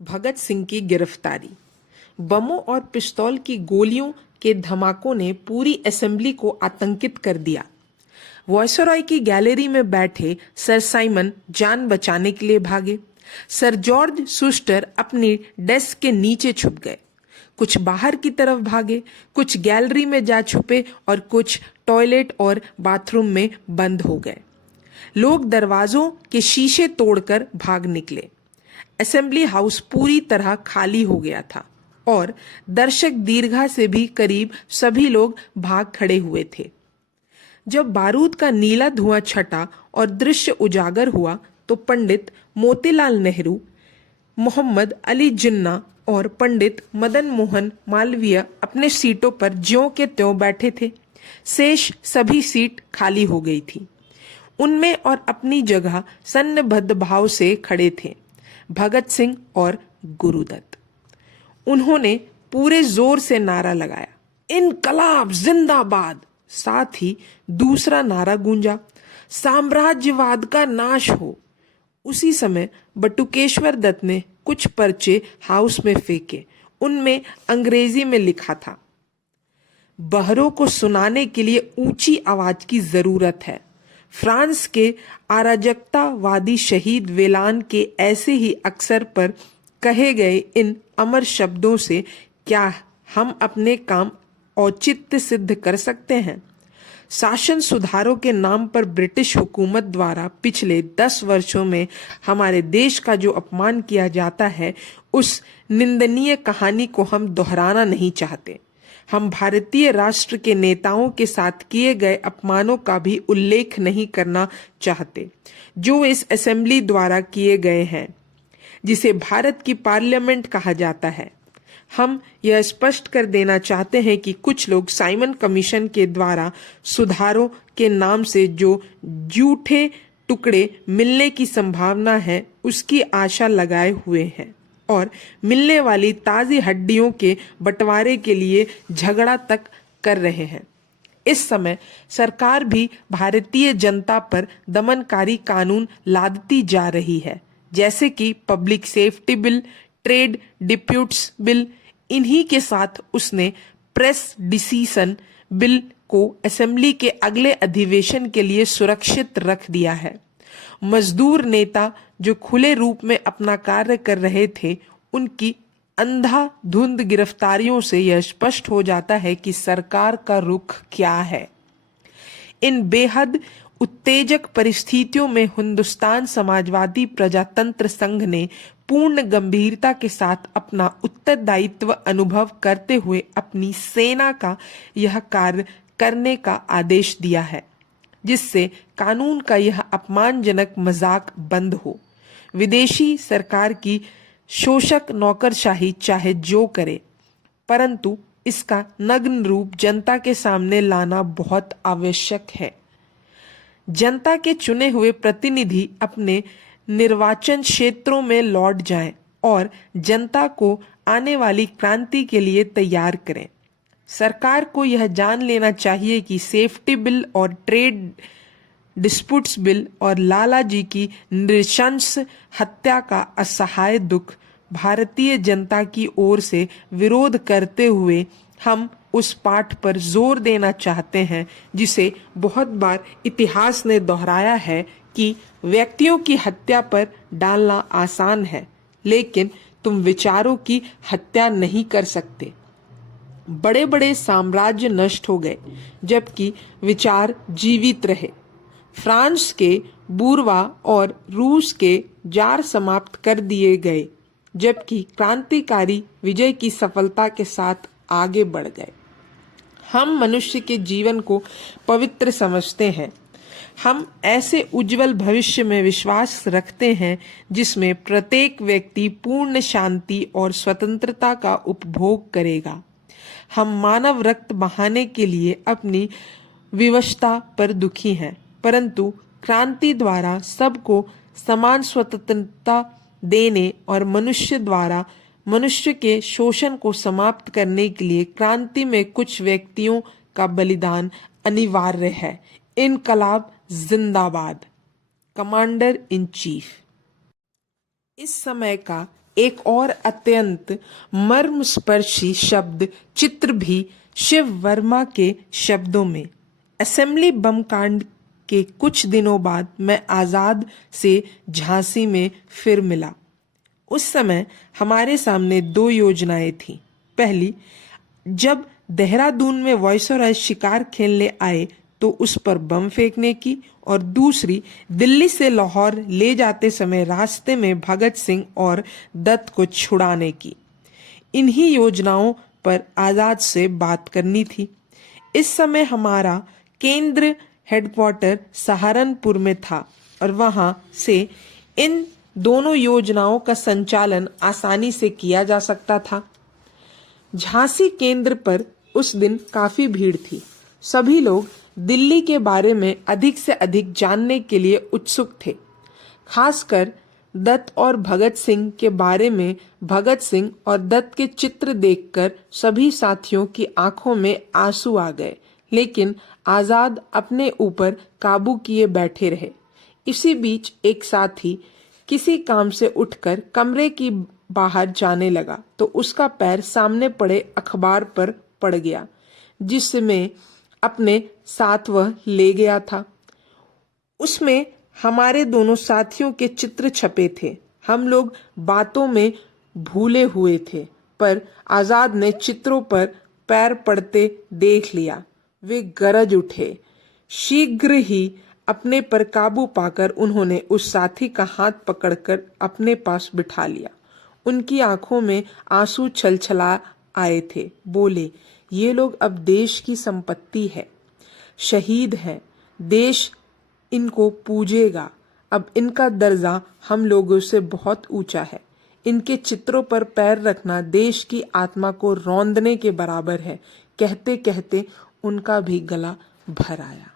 भगत सिंह की गिरफ्तारी। बमों और पिस्तौल की गोलियों के धमाकों ने पूरी असेंबली को आतंकित कर दिया। वॉयसरॉय की गैलरी में बैठे सर साइमन जान बचाने के लिए भागे। सर जॉर्ज सुस्टर अपनी डेस्क के नीचे छुप गए। कुछ बाहर की तरफ भागे, कुछ गैलरी में जा छुपे और कुछ टॉयलेट और बाथरूम में बंद हो गए। लोग दरवाजों के शीशे तोड़कर भाग निकले। असेंबली हाउस पूरी तरह खाली हो गया था और दर्शक दीर्घा से भी करीब सभी लोग भाग खड़े हुए थे। जब बारूद का नीला धुआं छटा और दृश्य उजागर हुआ तो पंडित मोतीलाल नेहरू, मोहम्मद अली जिन्ना और पंडित मदन मोहन मालवीय अपने सीटों पर ज्यों के त्यों बैठे थे। शेष सभी सीट खाली हो गई थी। उनमें और अपनी जगह सन्नबद्ध भाव से खड़े थे भगत सिंह और गुरुदत्त। उन्होंने पूरे जोर से नारा लगाया, इनकलाब जिंदाबाद। साथ ही दूसरा नारा गूंजा, साम्राज्यवाद का नाश हो। उसी समय बटुकेश्वर दत्त ने कुछ पर्चे हाउस में फेंके। उनमें अंग्रेजी में लिखा था, बहरों को सुनाने के लिए ऊंची आवाज की जरूरत है। फ्रांस के अराजकतावादी शहीद वेलान के ऐसे ही अक्सर पर कहे गए इन अमर शब्दों से क्या हम अपने काम औचित्य सिद्ध कर सकते हैं? शासन सुधारों के नाम पर ब्रिटिश हुकूमत द्वारा पिछले 10 वर्षों में हमारे देश का जो अपमान किया जाता है, उस निंदनीय कहानी को हम दोहराना नहीं चाहते। हम भारतीय राष्ट्र के नेताओं के साथ किए गए अपमानों का भी उल्लेख नहीं करना चाहते, जो इस असेंबली द्वारा किए गए हैं, जिसे भारत की पार्लियामेंट कहा जाता है। हम यह स्पष्ट कर देना चाहते हैं कि कुछ लोग साइमन कमीशन के द्वारा सुधारों के नाम से जो झूठे टुकड़े मिलने की संभावना है, उसकी आशा लगाए हुए हैं और मिलने वाली ताज़ी हड्डियों के बंटवारे के लिए झगड़ा तक कर रहे हैं। इस समय सरकार भी भारतीय जनता पर दमनकारी कानून लादती जा रही है, जैसे कि public safety bill, trade disputes bill. इन्हीं के साथ उसने प्रेस डिसीशन बिल को असेंबली के अगले अधिवेशन के लिए सुरक्षित रख दिया है। मजदूर नेता जो खुले रूप में अपना कार्य कर रहे थे, उनकी अंधाधुंध गिरफ्तारियों से यह स्पष्ट हो जाता है कि सरकार का रुख क्या है। इन बेहद उत्तेजक परिस्थितियों में हिंदुस्तान समाजवादी प्रजातंत्र संघ ने पूर्ण गंभीरता के साथ अपना उत्तरदायित्व अनुभव करते हुए अपनी सेना का यह कार्य करने का आदेश दिया है, जिससे कानून का यह अपमानजनक मजाक बंद हो। विदेशी सरकार की शोषक नौकरशाही चाहे जो करे, परंतु इसका नग्न रूप जनता के सामने लाना बहुत आवश्यक है। जनता के चुने हुए प्रतिनिधि अपने निर्वाचन क्षेत्रों में लौट जाएं और जनता को आने वाली क्रांति के लिए तैयार करें। सरकार को यह जान लेना चाहिए कि सेफ्टी बिल और ट्रेड डिस्प्यूट्स बिल और लाला जी की नृशंस हत्या का असहाय दुख भारतीय जनता की ओर से विरोध करते हुए हम उस पाठ पर जोर देना चाहते हैं, जिसे बहुत बार इतिहास ने दोहराया है कि व्यक्तियों की हत्या पर डालना आसान है, लेकिन तुम विचारों की हत्या नहीं कर सकते। बड़े बड़े साम्राज्य नष्ट हो गए, जबकि विचार जीवित रहे। फ्रांस के बूरवा और रूस के जार समाप्त कर दिए गए, जबकि क्रांतिकारी विजय की सफलता के साथ आगे बढ़ गए। हम मनुष्य के जीवन को पवित्र समझते हैं। हम ऐसे उज्जवल भविष्य में विश्वास रखते हैं जिसमें प्रत्येक व्यक्ति पूर्ण शांति और स्वतंत्रता का उपभोग करेगा। हम मानव रक्त बहाने के लिए अपनी विवशता पर दुखी हैं, परंतु क्रांति द्वारा सबको समान स्वतंत्रता देने और मनुष्य द्वारा मनुष्य के शोषण को समाप्त करने के लिए क्रांति में कुछ व्यक्तियों का बलिदान अनिवार्य है। इनकलाब जिंदाबाद। Commander in chief. इस समय का एक और अत्यंत मर्मस्पर्शी शब्द चित्र भी शिव वर्मा के शब्दों में। असेंबली बम कांड के कुछ दिनों बाद मैं आज़ाद से झांसी में फिर मिला। उस समय हमारे सामने 2 योजनाएं थीं। पहली, जब देहरादून में वायसराय शिकार खेलने आए तो उस पर बम फेंकने की, और दूसरी, दिल्ली से लाहौर ले जाते समय रास्ते में भगत सिंह और दत्त को छुड़ाने की। इन्हीं योजनाओं पर आज़ाद से बात करनी थी। इस समय हमारा केंद्र हेडक्वार्टर सहारनपुर में था और वहां से इन दोनों योजनाओं का संचालन आसानी से किया जा सकता था। झांसी केंद्र पर उस दिन काफी भीड़ थी। सभी लोग दिल्ली के बारे में अधिक से अधिक जानने के लिए उत्सुक थे। खासकर दत्त और भगत सिंह के बारे में भगत सिंह और दत्त के चित्र देखकर सभी साथियों की आंखों में आंसू आ गए, लेकिन आज़ाद अपने ऊपर काबू किए बैठे रहे। इसी बीच एक साथी किसी काम से उठकर कमरे की बाहर जाने लगा तो उसका पैर सामने पड़े अखबार पर पड़ गया, जिसमें अपने साथ वह ले गया था। उसमें हमारे दोनों साथियों के चित्र छपे थे। हम लोग बातों में भूले हुए थे, पर आज़ाद ने चित्रों पर पैर पड़ते देख लिया। वे गरज उठे। शीघ्र ही अपने पर काबू पाकर उन्होंने उस साथी का हाथ पकड़कर अपने पास बिठा लिया। उनकी आंखों में आंसू छलछला आए थे। बोले, ये लोग अब देश की संपत्ति है, शहीद हैं, देश इनको पूजेगा। अब इनका दर्जा हम लोगों से बहुत ऊंचा है। इनके चित्रों पर पैर रखना देश की आत्मा को रौंदने के बराबर है। कहते कहते उनका भी गला भर आया।